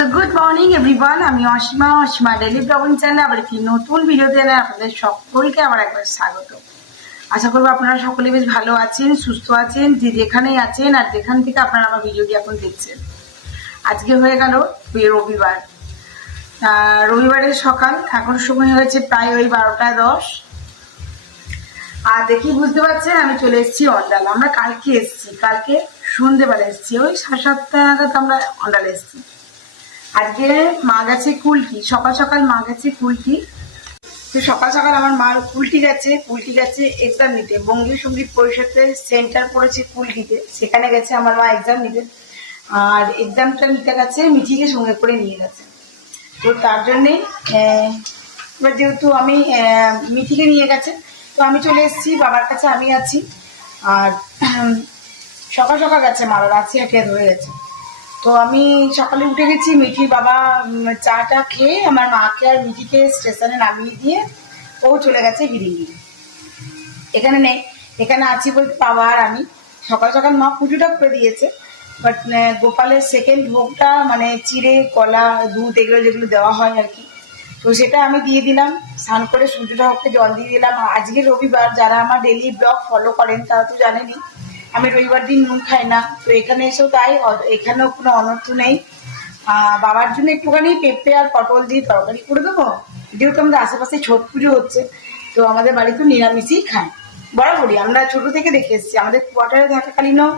So good morning everyone, আমি Asima daily blogging চ্যানেলে আবার একটি নতুন ভিডিওতে জানাই আপনাদের সকলকে আবার একবার স্বাগত। আশা করবো আপনারা সকলে বেশ ভালো আছেন, সুস্থ আছেন, যে যেখানেই আছেন আর যেখান থেকে আপনারা আমার ভিডিওটি এখন দেখছেন। আজকে হয়ে গেল রবিবার। রবিবারের সকাল, এখন সময় হয়েছে প্রায় ওই 12টা 10। আর দেখি বুঝতে পারছেন আমি চলে এসেছি অন্ডাল। আমরা কালকে এসেছি, কালকে সন্ধ্যেবেলা এসেছি, ওই 7:30 নাগাদ আমরা অন্ডাল এসেছি। আজকে মা গেছে কুলটি, সকাল সকাল মা গেছে কুলটি। তো সকাল সকাল আমার মা কুলটি গেছে এক্সাম নিতে। বঙ্গীয় সঙ্গীত পরিষদের সেন্টার পড়েছে কুলটিতে, সেখানে গেছে আমার মা এক্সাম নিতে। আর এক্সামটা নিতে গেছে, মিঠিকে সঙ্গে করে নিয়ে গেছে। তো তার জন্যেই এবার যেহেতু আমি মিঠিকে নিয়ে গেছে, তো আমি চলে এসেছি বাবার কাছে, আমি আছি। আর সকাল সকাল গেছে, মারা রাত্রি খেয়ে ধরে গেছে। তো আমি সকালে উঠে গেছি, মিঠির বাবা চাটা খেয়ে আমার মাকে আর মিঠিকে স্টেশনে নামিয়ে দিয়ে ও চলে গেছে হিরিঙ্গি। এখানে নেই, এখানে আছি বলতে বাবা আর আমি। সকাল সকাল মা পুজোটা করে দিয়েছে, বাট গোপালের সেকেন্ড ভোগটা মানে চিড়ে কলা দুধ এগুলো যেগুলো দেওয়া হয় আর কি, তো সেটা আমি দিয়ে দিলাম। স্নান করে সূর্য ঠাকুরকে জল দিয়ে দিলাম। আজকে রবিবার, যারা আমার ডেইলি ব্লগ ফলো করেন তারা তো জানেনই আমি রবিবার দিন নুন খাই না। তো এখানে এসেও তাই, এখানেও কোনো অনর্থ নেই। বাবার জন্য একটুখানি পেঁপে আর পটল দিয়ে তরকারি করে দেবো, যেহেতু আমাদের আশেপাশে ছট পুজো হচ্ছে। তো আমাদের বাড়িতে নিরামিষই খায় বরাবরই, আমরা ছোট থেকে দেখে এসেছি। আমাদের কোয়ার্টারে থাকাকালীনও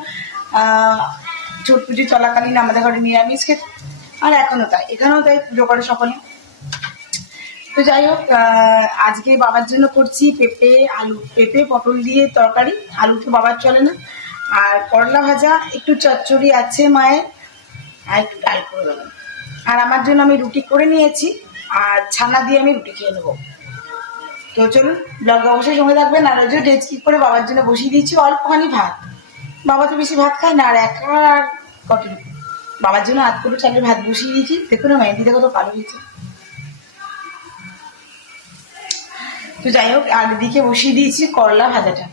ছট পুজো চলাকালীন আমাদের ঘরে নিরামিষ খেত, আর এখনো তাই, এখানেও তাই পুজো করে সকলে। তো যাই হোক, আজকে বাবার জন্য করছি পেঁপে পটল দিয়ে তরকারি। আলু তো বাবার চলে না। আর করলা ভাজা, একটু চচ্চড়ি আছে মায়ের, আর একটু ডাল করে দেবো। আর আমার জন্য আমি রুটি করে নিয়েছি, আর ছানা দিয়ে আমি রুটি খেয়ে নেবো। তো চলুন, ব্লগে অবশ্যই সঙ্গে থাকবেন। আর ওই যে ডেচকি করে বাবার জন্য বসিয়ে দিয়েছি অল্পখানি ভাত। বাবা তো বেশি ভাত খায় না, আর একা আর কতটুকু, বাবার জন্য আধ করে চালের ভাত বসিয়ে দিয়েছি। দেখুন মেহেন্দিতে কত কালো হয়েছে। তো যাই হোক, আর এদিকে বসিয়ে দিয়েছি করলা ভাজাটা,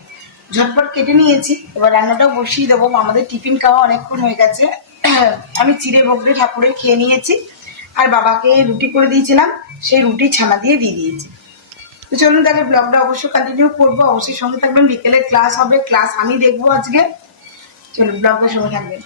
ঝটপট কেটে নিয়েছি। এবার রান্নাটাও বসিয়ে দেবো, আমাদের টিফিন খাওয়া অনেকক্ষণ হয়ে গেছে। আমি চিড়ে ভোগরে ঠাকুরে খেয়ে নিয়েছি, আর বাবাকে রুটি করে দিয়েছিলাম, সেই রুটি ছানা দিয়ে দিয়েছি। তো চলুন তাহলে ব্লগটা অবশ্যই কন্টিনিউ করবো, অবশ্যই সঙ্গে থাকবেন। বিকেলে ক্লাস হবে, ক্লাস আমি দেখবো আজকে। চলুন ব্লগটার সঙ্গে থাকবেন।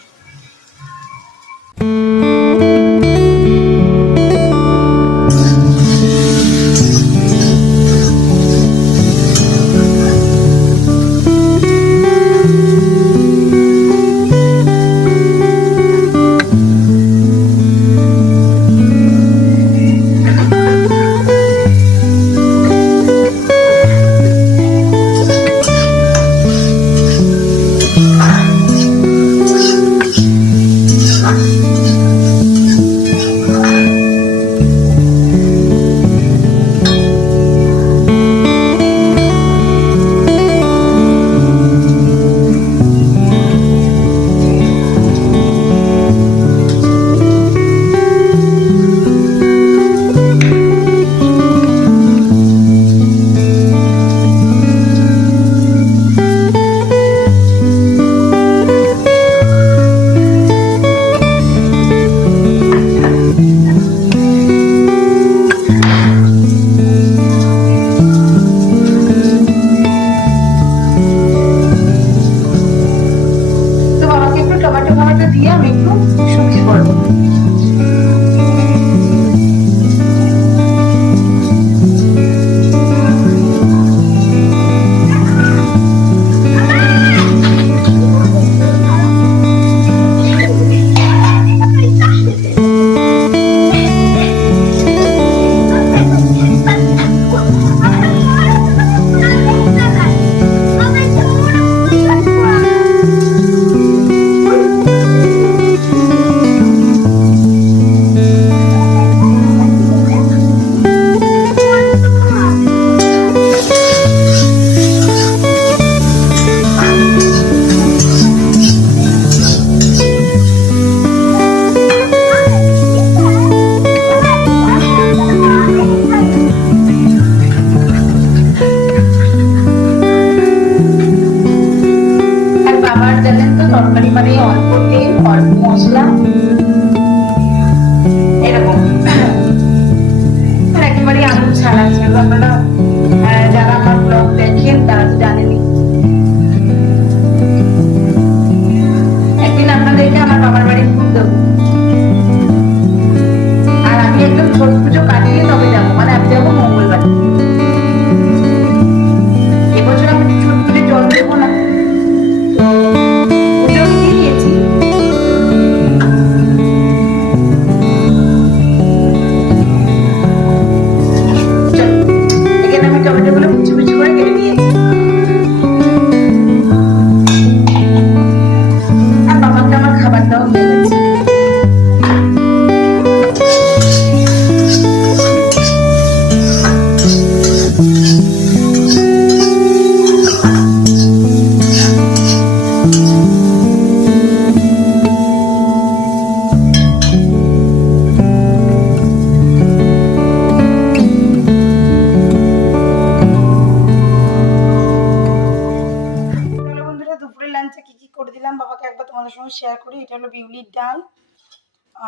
সঙ্গে শেয়ার করি। এটা হলো বিউলির ডাল,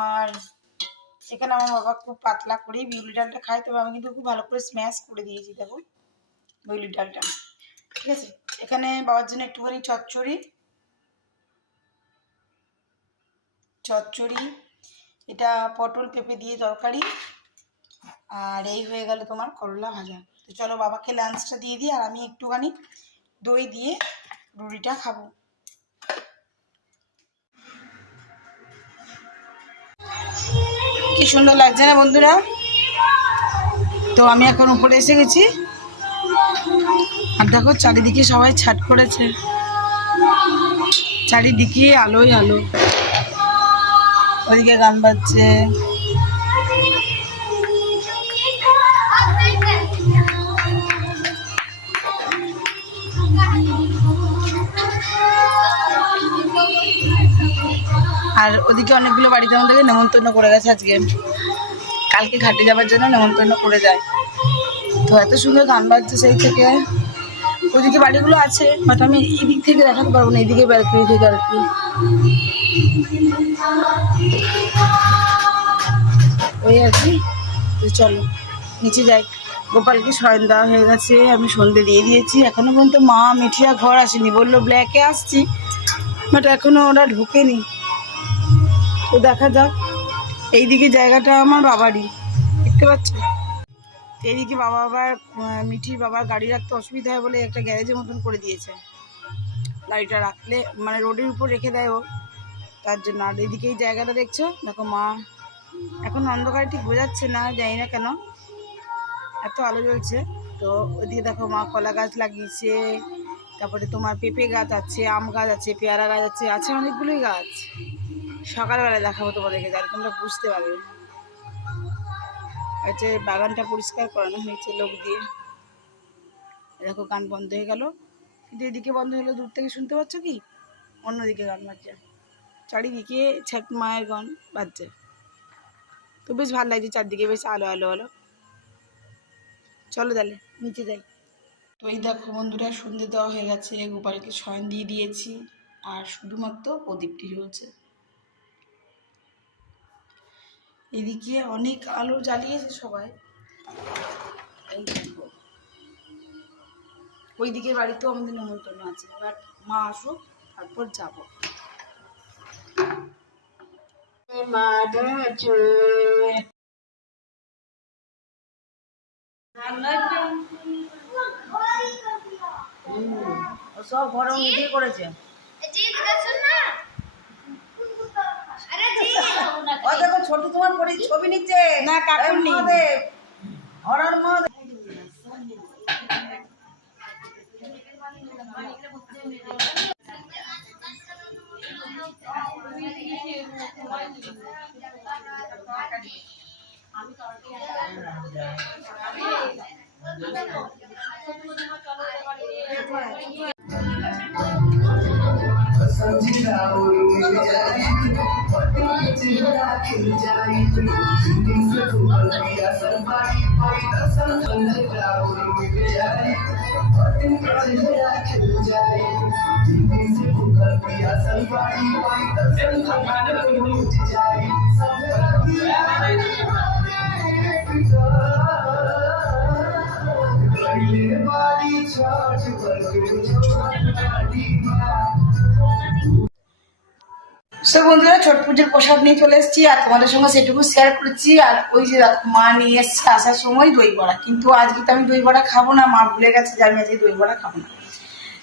আর এখানে আমার বাবা খুব পাতলা করে বিউলি ডালটা খায়, তবে আমি কিন্তু খুব ভালো করে স্ম্যাশ করে দিয়েছি দেখো বিউলির ডালটা, ঠিক আছে। এখানে বাবার জন্য একটুখানি চচ্চড়ি, এটা পটল পেঁপে দিয়ে তরকারি, আর এই হয়ে গেল তোমার করলা ভাজা। তো চলো বাবাকে লাঞ্চটা দিয়ে দিই, আর আমি একটুখানি দই দিয়ে রুটিটা খাবো। কি সুন্দর লাগছে না বন্ধুরা? তো আমি এখন উপরে এসে গেছি, আর দেখো চারিদিকে সবাই ছাট করেছে, চারিদিকে আলোই আলো, ওদিকে গান বাজছে। আর ওদিকে অনেকগুলো বাড়িতে আমাদেরকে নেমন্তন্ন করে গেছে আজকে, কালকে ঘাটে যাওয়ার জন্য নেমন্তন্ন করে যায়। তো এত সুন্দর গান বাজছে সেই থেকে। ওইদিকে বাড়িগুলো আছে, বাট আমি এদিক থেকে দেখাতে পারবো না, এদিকে ব্যালকনি থেকে আর কি। ওই আর কি। তো চলো নিচে যাই। গোপালকে শয়ন দেওয়া হয়ে গেছে, আমি সন্ধে দিয়ে দিয়েছি। এখনো পর্যন্ত মা মিঠিয়া ঘর আসেনি, বললো ব্ল্যাকে আসছি, বাট এখনো ওরা ঢোকেনি। তো দেখা যাক। এইদিকে জায়গাটা আমার বাবারই, দেখতে পাচ্ছ। এইদিকে বাবা আবার মিঠির বাবার গাড়ি রাখতে অসুবিধা হয় বলে একটা গ্যারেজের মতন করে দিয়েছে, গাড়িটা রাখলে মানে রোডের উপর রেখে দেয় ও, তার জন্য। আর এদিকে এই জায়গাটা দেখছো, দেখো মা এখন অন্ধকারে ঠিক বোঝাচ্ছে না, জানি না কেন এত আলো জ্বলছে। তো ওইদিকে দেখো মা কলা গাছ লাগিয়েছে, তারপরে তোমার পেঁপে গাছ আছে, আম গাছ আছে, পেয়ারা গাছ আছে অনেকগুলোই গাছ। সকালবেলা দেখাবো তোমাদেরকে, যাতে তোমরা বুঝতে পারবে। হচ্ছে বাগানটা পরিষ্কার করানো হয়েছে লোক দিয়ে। দেখো গান বন্ধ হয়ে গেল, কিন্তু এদিকে বন্ধ হলো, দূর থেকে শুনতে পাচ্ছ কি? অন্যদিকে গান বাজছে, চারিদিকে ছট মায়ের গান বাজছে। তো বেশ ভালো লাগছে, চারদিকে বেশ আলো আলো আলো। চলো তাহলে নিচে যাই। তো এই দেখো বন্ধুরা, সন্ধে দেওয়া হয়ে গেছে, গোপালকে শয়ন দিয়ে দিয়েছি, আর শুধুমাত্র প্রদীপটি জ্বলছে। এদিকে অনেক আলো জ্বালিয়েছে সবাই। এই দেখো ওই দিকের বাড়িতেও আমাদের নেমন্তন্ন আছে, বাট মা আসুক তারপর যাবো। সব ঘরের মধ্যেই করেছে। দেখো ছোট তোমার ছবি নিচ্ছে না, কাকুর মহাদেব, হরর মহাদেব। সো বন্ধুরা, ছট পুজোর প্রসাদ নিয়ে চলে এসেছি, আর তোমাদের সঙ্গে সেটুকু শেয়ার করেছি। আর ওই যে মা নিয়ে এসছে আসার সময় দই বড়া, কিন্তু আজকে তো আমি দই বড়া খাবো না, মা ভুলে গেছে যে আমি আজকে দই বড়া খাবো না।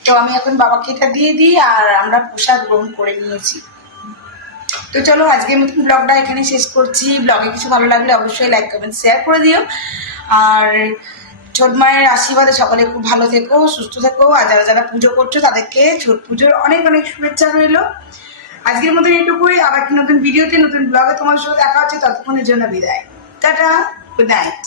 তো আমি এখন বাবাকে এটা দিয়ে দিই, আর আমরা প্রসাদ গ্রহণ করে নিয়েছি। তো চলো আজকের মতন ব্লগটা এখানে শেষ করছি। ব্লগে কিছু ভালো লাগলে অবশ্যই লাইক কমেন্ট শেয়ার করে দিও, আর ছোট মায়ের আশীর্বাদে সকলে খুব ভালো থেকো, সুস্থ থেকো। আর যারা যারা পুজো করছো তাদেরকে ছোট পুজোর অনেক অনেক শুভেচ্ছা রইলো। আজকের মতন এইটুকুই, আবার নতুন ভিডিওতে নতুন ব্লগে তোমার সাথে দেখা হচ্ছে। ততক্ষণের জন্য বিদায়, টাটা, গুড নাইট।